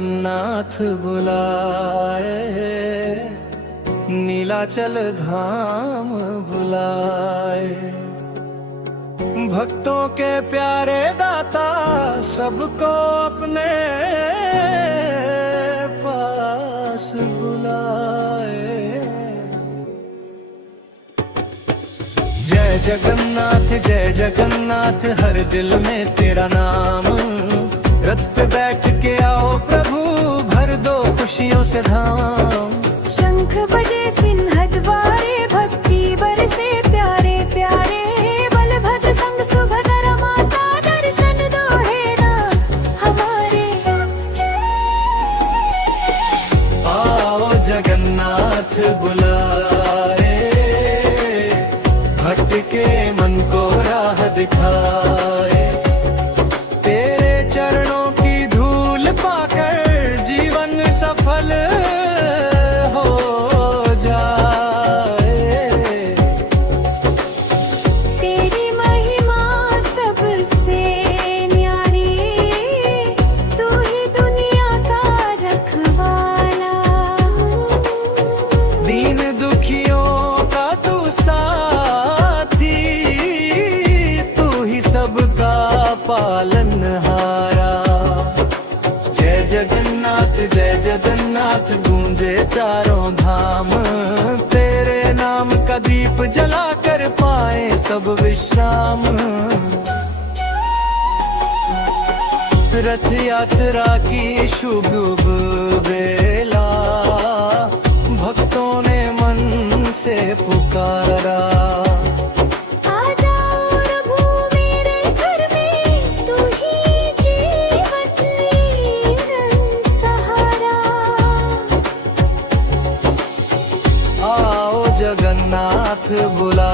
जगन्नाथ बुलाए, नीलाचल धाम बुलाए। भक्तों के प्यारे दाता सबको अपने पास बुलाए। जय जगन्नाथ हर दिल में तेरा नाम। रथ पे बैठ के आओ प्रभु, भर दो खुशियों से धाम। शंख बजे सिन्हद वारे, भक्ति बरसे प्यारे प्यारे। बलभद्र संग सुभद्रा माता, दर्शन दो है ना हमारे। आओ जगन्नाथ बुलाए, भटके मन को राह दिखाए। तेरे चरणों की धूल पाकर जीवन सफल हो जाए। तेरी महिमा सबसे न्यारी, तू ही दुनिया का रखवाला। दीन दुखियों का तू साथी, तू ही सबका पालनहारा। जय जगन्नाथ गूंजे चारों धाम। तेरे नाम का दीप जला कर पाए सब विश्राम। रथ यात्रा की शुभ बेला, भक्तों ने मन से पुकारा। जगन्नाथ बुला